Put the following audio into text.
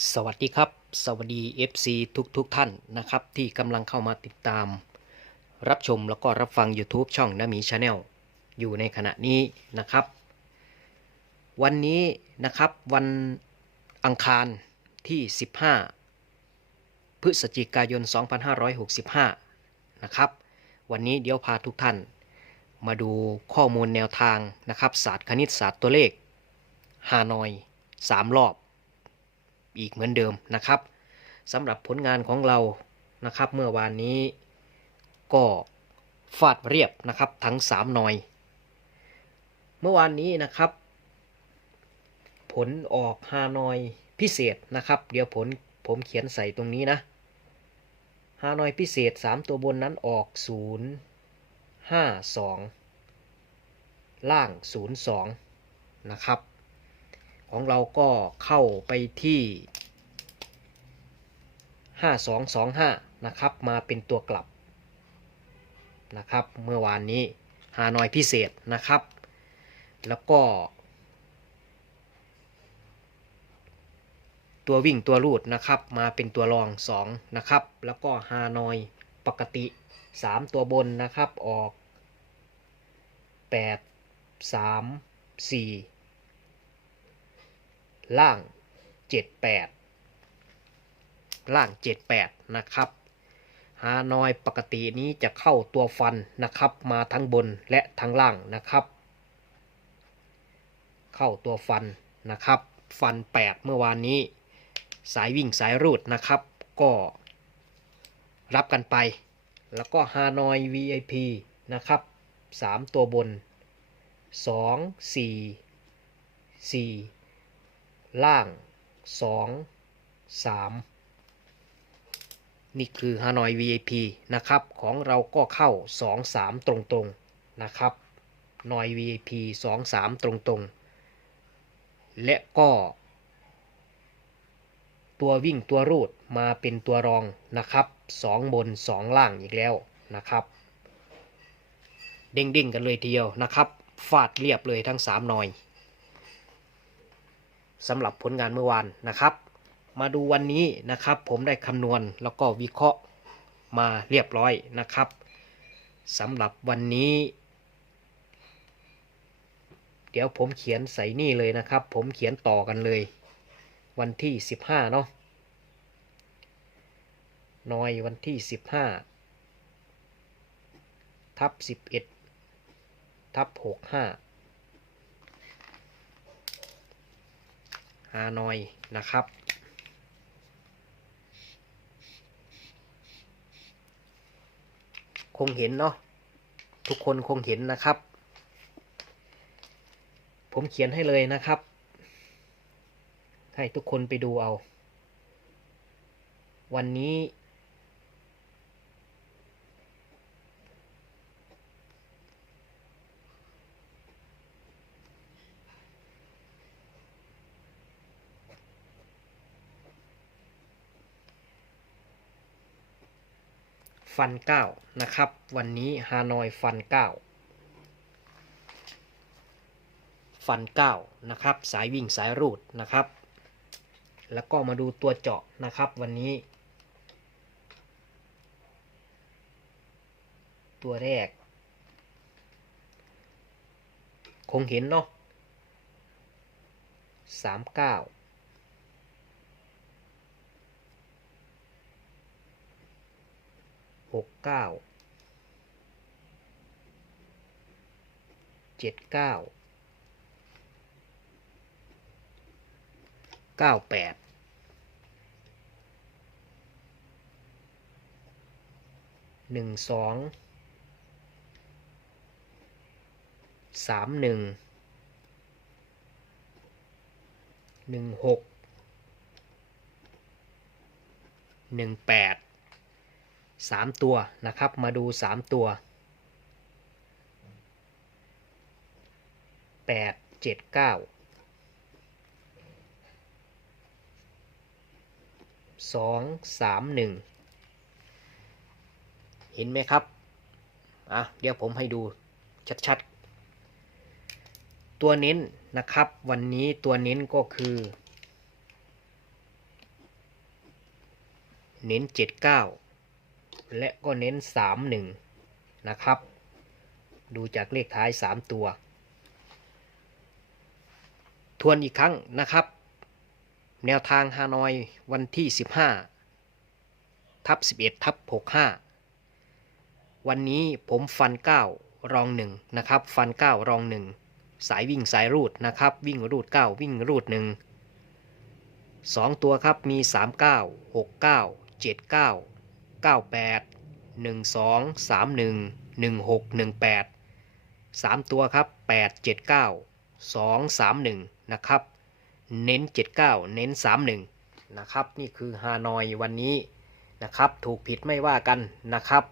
สวัสดีครับ สวัสดี FC ทุกทุกท่านนะครับ ที่กำลังเข้ามาติดตาม รับชมแล้วก็รับฟัง YouTube ช่องนามีชาแนลอยู่ในขณะนี้นะครับ วันนี้นะครับวันอังคารที่ 15 พฤศจิกายน 2565 นะครับ วันนี้เดี๋ยวพาทุกท่าน มาดูข้อมูลแนวทางนะครับ ศาสตร์คณิตศาสตร์ตัวเลขฮานอย 3 รอบ อีกเหมือนเดิมนะครับสำหรับผลงานของเรานะครับ เมื่อวานนี้ก็ฟาดเรียบนะครับทั้ง3หน่อย เมื่อวานนี้นะครับ ผลออกฮานอยพิเศษนะครับ เดี๋ยวผลผมเขียนใส่ตรงนี้นะฮานอยพิเศษ 3 ตัวบนนั้นออก 0 5 2 ล่าง 0 2 นะครับ ของเราก็เข้าไปที่ 5225 นะครับ มาเป็นตัวกลับนะครับ เมื่อวานนี้ฮานอยพิเศษนะครับ แล้วก็ ตัววิ่งตัวรูดนะครับ มาเป็นตัวรอง 2 นะครับ แล้วก็ฮานอยปกติ 3 ตัวบนนะครับออก 8 3 4 ล่าง 78 ล่าง 78 นะครับ ฮานอยปกตินี้จะเข้าตัวฟันนะครับ มาทั้งบนและทั้งล่างนะครับ เข้าตัวฟันนะครับ ฟัน 8 เมื่อวานนี้ สายวิ่งสายรูดนะครับ ก็รับกันไป แล้วก็ฮานอย VIP นะครับ 3 ตัวบน 2 4 4 ล่าง 2 3 นี่คือฮานอย VIP นะครับ ของเราก็เข้า 2 3 ตรงๆ นะครับนอย VIP 2 3 ตรงๆ และก็ ตัววิ่งตัวรูดมาเป็นตัวรองนะครับ 2 บน 2 ล่างอีกแล้วนะครับเด้งๆ กันเลยทีเดียวนะครับ ฟาดเรียบเลยทั้ง 3 หน่อย สำหรับผลงานเมื่อวานนะครับ มาดูวันนี้นะครับ ผมได้คำนวณแล้วก็วิเคราะห์มาเรียบร้อยนะครับสำหรับวันนี้ เดี๋ยวผมเขียนใส่นี่เลยนะครับ ผมเขียนต่อกันเลย วันที่ 15 เนาะน้อยวันที่ 15 ทับ 11 ทับ 65 ฮานอยนะครับ คงเห็นเนาะทุกคนคงเห็นนะครับ ผมเขียนให้เลยนะครับ ให้ทุกคนไปดูเอา วันนี้ ฟันเก้านะครับ วันนี้ฮานอยฟันเก้าฟันเก้านะครับ สายวิ่งสายรูดนะครับ แล้วก็มาดูตัวเจาะนะครับ วันนี้ ตัวแรก คงเห็นเนาะสามเก้า หกเก้าเจ็ดเก้าเก้าแปดหนึ่งสองสามหนึ่งหนึ่งหกหนึ่งแปด สามตัวนะครับ มาดูสามตัวแปดเจ็ดเก้าสองสามหนึ่งเห็นไหมครับ อะ เดี๋ยวผมให้ดูชัดๆ ตัวเน้นนะครับ วันนี้ตัวเน้นก็คือ เน้น79 และก็เน้น 31 นะครับ ดูจากเลขท้าย 3 ตัว ทวนอีกครั้งนะครับ แนวทางฮานอยวันที่ 15 ทับ 11 ทับ 65 วันนี้ผมฟัน 9 รอง 1 นะครับ ฟัน 9 รอง 1 สายวิ่งสายรูดนะครับ วิ่งรูด 9 วิ่งรูด 1 2 ตัวครับมี 39 69 79 98 12 31 16 18 3 ตัวครับ 8 79 2 31 นะครับ เน้น 79 เน้น 31 นะครับ นี่คือฮานอยวันนี้นะครับ ถูกผิดไม่ว่ากันนะครับ